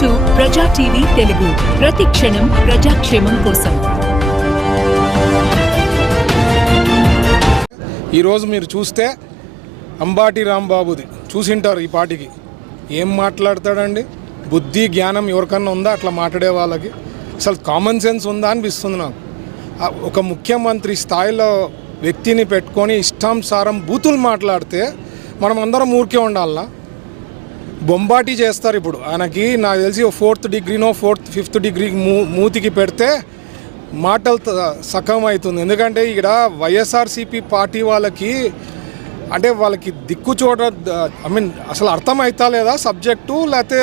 To ప్రజా TV Telugu. ప్రతి క్షణం ప్రజాక్షేమం కోసం. ఈరోజు మీరు చూస్తే అంబాటి రాంబాబుది. చూసింటారు ఈ పాటికి. ఏం మాట్లాడతాడండి? బుద్ధి జ్ఞానం ఎవరికన్నా ఉందా? అట్లా మాట్లాడే వాళ్ళకి. అసలు కామన్ సెన్స్ ఉందా అనిపిస్తుంది నాకు. ఒక ముఖ్యమంత్రి స్థాయిలో వ్యక్తిని పెట్టుకొని ఇష్టానుసారం బూతులు మాట్లాడితే మనం అందరం ఊరికే ఉండాలనా? బొంబాటి చేస్తారు ఇప్పుడు. ఆయనకి నాకు తెలిసి ఫోర్త్ డిగ్రీనో ఫోర్త్ ఫిఫ్త్ డిగ్రీ మూ మూతికి పెడితే మాటలు సఖం అవుతుంది ఎందుకంటే ఇక్కడ వైఎస్ఆర్సీపీ పార్టీ వాళ్ళకి అంటే వాళ్ళకి దిక్కు చూడ ఐ మీన్ అసలు అర్థం అవుతా లేదా సబ్జెక్టు లేకపోతే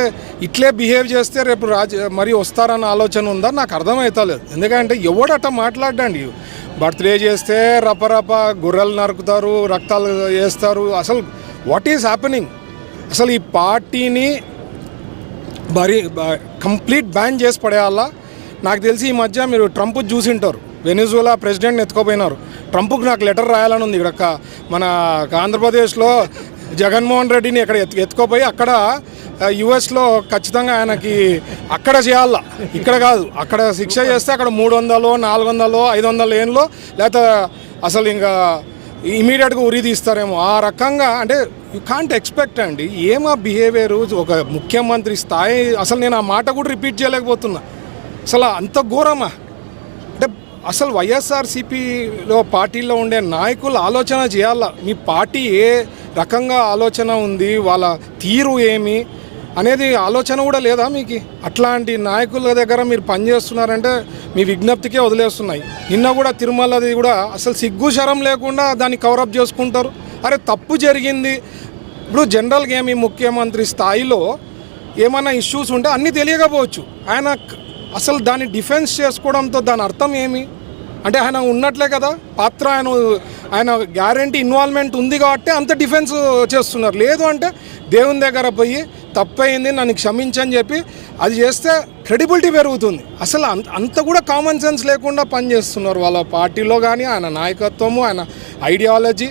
ఇట్లే బిహేవ్ చేస్తే రేపు రాజ మరి వస్తారన్న ఆలోచన ఉందా? నాకు అర్థం అవుతా లేదు. ఎందుకంటే ఎవడట మాట్లాడండి బర్త్డే చేస్తే రపరప గొర్రెలు నరుకుతారు రక్తాలు వేస్తారు. అసలు వాట్ ఈజ్ హ్యాపెనింగ్ అసలు ఈ పార్టీని మరి కంప్లీట్ బ్యాన్ చేసి పడేయాలా? నాకు తెలిసి ఈ మధ్య మీరు ట్రంప్ చూసింటారు వెనిజులా ప్రెసిడెంట్ని ఎత్తుకోపోయినారు. ట్రంప్కి నాకు లెటర్ రాయాలని ఉంది. ఇక్కడ మన ఆంధ్రప్రదేశ్లో జగన్మోహన్ రెడ్డిని ఇక్కడ ఎత్తు ఎత్తుకోపోయి అక్కడ యుఎస్లో ఖచ్చితంగా ఆయనకి అక్కడ చేయాల? ఇక్కడ కాదు. అక్కడ శిక్ష చేస్తే అక్కడ మూడు వందలు నాలుగు వందలు ఐదు వందల ఏంలో లేకపోతే అసలు ఇంకా ఇమీడియట్గా ఉరి తీస్తారేమో. ఆ రకంగా అంటే యూ కాంట్ ఎక్స్పెక్ట్ అండి. ఏమా బిహేవియర్ ఒక ముఖ్యమంత్రి స్థాయి అసలు నేను ఆ మాట కూడా రిపీట్ చేయలేకపోతున్నా. అసలు అంత ఘోరమా? అంటే అసలు వైఎస్ఆర్సీపీలో పార్టీలో ఉండే నాయకులు ఆలోచన చేయాల? మీ పార్టీ ఏ రకంగా ఆలోచన ఉంది? వాళ్ళ తీరు ఏమి? అనేది ఆలోచన కూడా లేదా మీకు? అట్లాంటి నాయకుల దగ్గర మీరు పనిచేస్తున్నారంటే మీ విజ్ఞప్తికే వదిలేస్తున్నాయి. నిన్న కూడా తిరుమలది కూడా అసలు సిగ్గు శరం లేకుండా దాన్ని కవరప్ చేసుకుంటారు. అరే తప్పు జరిగింది. ఇప్పుడు జనరల్గా ఏమి ముఖ్యమంత్రి స్థాయిలో ఏమైనా ఇష్యూస్ ఉంటే అన్నీ తెలియకపోవచ్చు. ఆయన అసలు దాన్ని డిఫెన్స్ చేసుకోవడంతో దాని అర్థం ఏమి? అంటే ఆయన ఉన్నట్లే కదా? పాత్ర ఆయన ఆయన గ్యారంటీ ఇన్వాల్వ్మెంట్ ఉంది కాబట్టి అంత డిఫెన్స్ చేస్తున్నారు. లేదు అంటే దేవుని దగ్గర పోయి తప్పయింది నన్ను క్షమించని చెప్పి అది చేస్తే క్రెడిబిలిటీ పెరుగుతుంది. అసలు అంత అంత కూడా కామన్ సెన్స్ లేకుండా పనిచేస్తున్నారు వాళ్ళ పార్టీలో కానీ ఆయన నాయకత్వము ఆయన ఐడియాలజీ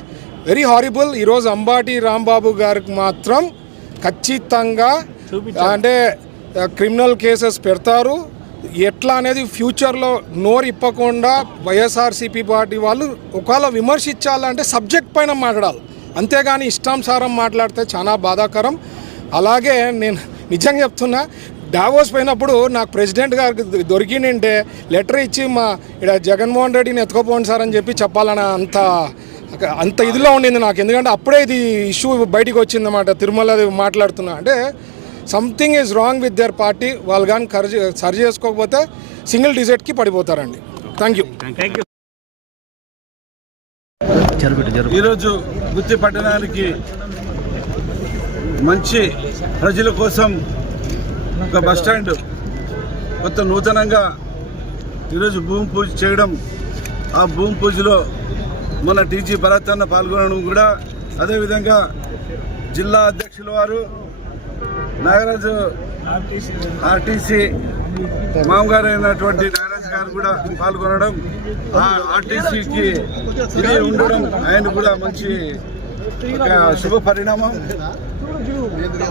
వెరీ హారిబుల్. ఈరోజు అంబాటి రాంబాబు గారికి మాత్రం ఖచ్చితంగా అంటే క్రిమినల్ కేసెస్ పెడతారు. ఎట్లా అనేది ఫ్యూచర్లో నోరు ఇప్పకుండా వైఎస్ఆర్సీపీ పార్టీ వాళ్ళు ఒకవేళ విమర్శించాలంటే సబ్జెక్ట్ పైన మాట్లాడాలి. అంతేగాని ఇష్టానుసారం మాట్లాడితే చాలా బాధాకరం. అలాగే నేను నిజంగా చెప్తున్నా డావోస్ పోయినప్పుడు నాకు ప్రెసిడెంట్ గారికి దొరికిందంటే లెటర్ ఇచ్చి మా ఇక్కడ జగన్మోహన్ రెడ్డిని ఎత్తుకోపోండి సార్ అని చెప్పి చెప్పాలన్న అంత అంత ఇదిలో ఉండింది నాకు. ఎందుకంటే అప్పుడే ఇది ఇష్యూ బయటికి వచ్చిందన్నమాట. తిరుమల మాట్లాడుతున్నా. అంటే something is wrong with their party వాళ్ళు కానీ కర్జ సరి చేసుకోకపోతే సింగిల్ డిజిట్కి పడిపోతారండి. థ్యాంక్ యూ ఈరోజు గుత్తి పట్టణానికి మంచి ప్రజల కోసం ఒక బస్టాండ్ కొత్త నూతనంగా ఈరోజు భూమి పూజ చేయడం ఆ భూమి పూజలో మన టీజీ భరత్ అన్న పాల్గొనడం కూడా అదేవిధంగా జిల్లా అధ్యక్షుల వారు నాగరాజు ఆర్టీసీ మామగారు అయినటువంటి నాగరాజు గారు కూడా పాల్గొనడం ఆ ఆర్టీసీకి ఇది ఉండడం ఆయన కూడా మంచి ఒక శుభ పరిణామం.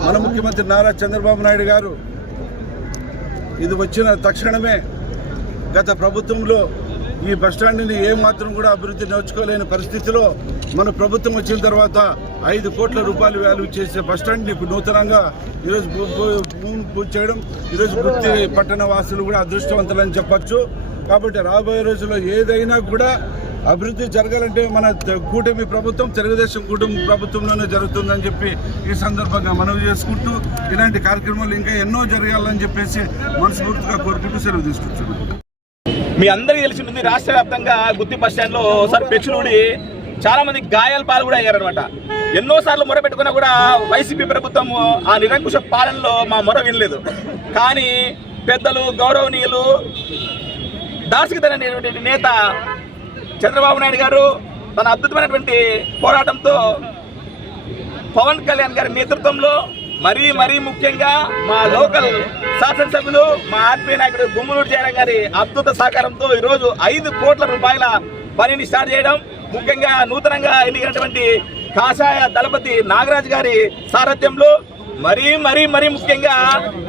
మన ముఖ్యమంత్రి నారా చంద్రబాబు నాయుడు గారు ఇది వచ్చిన తక్షణమే గత ప్రభుత్వంలో ఈ బస్టాండ్ని ఏమాత్రం కూడా అభివృద్ధి నోచుకోలేని పరిస్థితిలో మన ప్రభుత్వం వచ్చిన తర్వాత ఐదు కోట్ల రూపాయలు వాల్యూ చేసే బస్టాండ్ని ఇప్పుడు నూతనంగా ఈరోజు భూమి పూజ చేయడం ఈరోజు గుర్తి పట్టణ వాసులు కూడా అదృష్టవంతులని చెప్పచ్చు. కాబట్టి రాబోయే రోజుల్లో ఏదైనా కూడా అభివృద్ధి జరగాలంటే మన కూటమి ప్రభుత్వం తెలుగుదేశం కూటమి ప్రభుత్వంలోనే జరుగుతుందని చెప్పి ఈ సందర్భంగా మనవి చేసుకుంటూ ఇలాంటి కార్యక్రమాలు ఇంకా ఎన్నో జరగాలని చెప్పేసి మనస్ఫూర్తిగా కోరుకుంటూ సెలవు తీసుకుంటున్నాను. మీ అందరికీ తెలిసి ఉంటుంది రాష్ట్ర వ్యాప్తంగా గుత్తి బస్ స్టాండ్లో సార్ ఒకసారి పెచ్చులుడి చాలా మంది గాయాల పాలు కూడా అయ్యారనమాట ఎన్నో సార్లు మొర పెట్టుకున్నా కూడా వైసీపీ ప్రభుత్వం ఆ నిరంకుశ పాలనలో మా మొర వినలేదు. కానీ పెద్దలు గౌరవనీయులు దార్శికతమైనటువంటి నేత చంద్రబాబు నాయుడు గారు తన అద్భుతమైనటువంటి పోరాటంతో పవన్ కళ్యాణ్ గారి నేతృత్వంలో మరీ మరీ ముఖ్యంగా మా లోకల్ శాసనసభ్యులు మా ఆత్మీయ నాయకుడు గుమ్మలూరు జయరాం గారి అద్భుత సహకారంతో ఈరోజు ఐదు కోట్ల రూపాయల పనిని స్టార్ట్ చేయడం ముఖ్యంగా నూతనంగా ఎన్నికైనటువంటి కాషాయ దళపతి నాగరాజ్ గారి సారథ్యంలో మరీ మరీ మరీ ముఖ్యంగా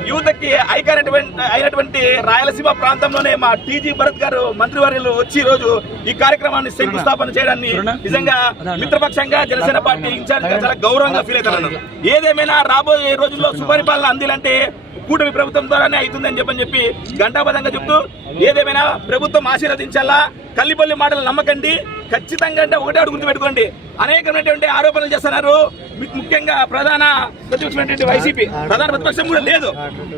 యువతకి ఐకానటువంటి అయినటువంటి రాయలసీమ ప్రాంతంలోనే మా టీజీ భరత్ గారు మంత్రివర్యులు వచ్చి ఈ రోజు ఈ కార్యక్రమాన్ని శంకుస్థాపన చేయడాన్ని నిజంగా మిత్రపక్షంగా జనసేన పార్టీ ఇన్ఛార్జ్ చాలా గౌరవంగా ఫీల్ అవుతున్నాను. ఏదేమైనా రాబోయే రోజుల్లో సుపరిపాలన అందిలంటే కూటమి ప్రభుత్వం ద్వారానే అవుతుందని చెప్పని చెప్పి ఘంటాపదంగా చెప్తూ ఏదేమైనా ప్రభుత్వం ఆశీర్వదించాలా? కల్లిపల్లి మాటలు నమ్మకండి. ఖచ్చితంగా అంటే ఒకటే అడుగు గుర్తుపెట్టుకోండి అనేకమైనటువంటి ఆరోపణలు చేస్తున్నారు. ముఖ్యంగా ప్రధాన ప్రతిపక్షమైనటువంటి వైసీపీ ప్రధాన ప్రతిపక్షం కూడా లేదు.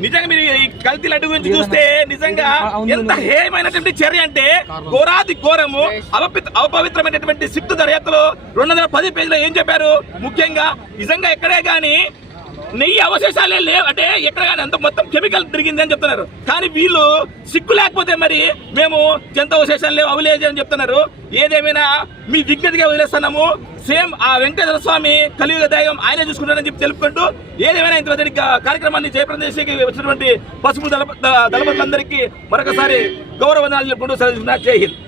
నిజంగా మీరు ఈ కల్తీ లడ్డు గురించి చూస్తే నిజంగా ఎంత హేయమైనటువంటి చర్య అంటే ఘోరాది ఘోరము అపవిత్ర అపవిత్రమైనటువంటి సిప్తు దర్యాప్తులో రెండు వందల పది పేజీలో ఏం చెప్పారు? ముఖ్యంగా నిజంగా ఎక్కడే కానీ నెయ్యి అవశేషాలే లేవు. అంటే ఎక్కడ కానీ అంత మొత్తం కెమికల్ తిరిగింది అని చెప్తున్నారు. కానీ వీళ్ళు సిగ్గు లేకపోతే మరి మేము జంతు అవశేషాలు లేవు అవి లేదు అని చెప్తున్నారు. ఏదేమైనా మీ విజ్ఞతగా వదిలేస్తున్నాము. సేమ్ ఆ వెంకటేశ్వర స్వామి కలియుగ దైవం ఆయనే చూసుకుంటారని చెప్పి తెలుపుకుంటూ ఏదేమైనా ఇంత కార్యక్రమాన్ని జయప్రదం చేసేకి వచ్చినటువంటి పసుపు దళప దళపతులందరికీ మరొకసారి గౌరవ వందనాలు చెప్పుకుంటూ సెలవు జై హింద్.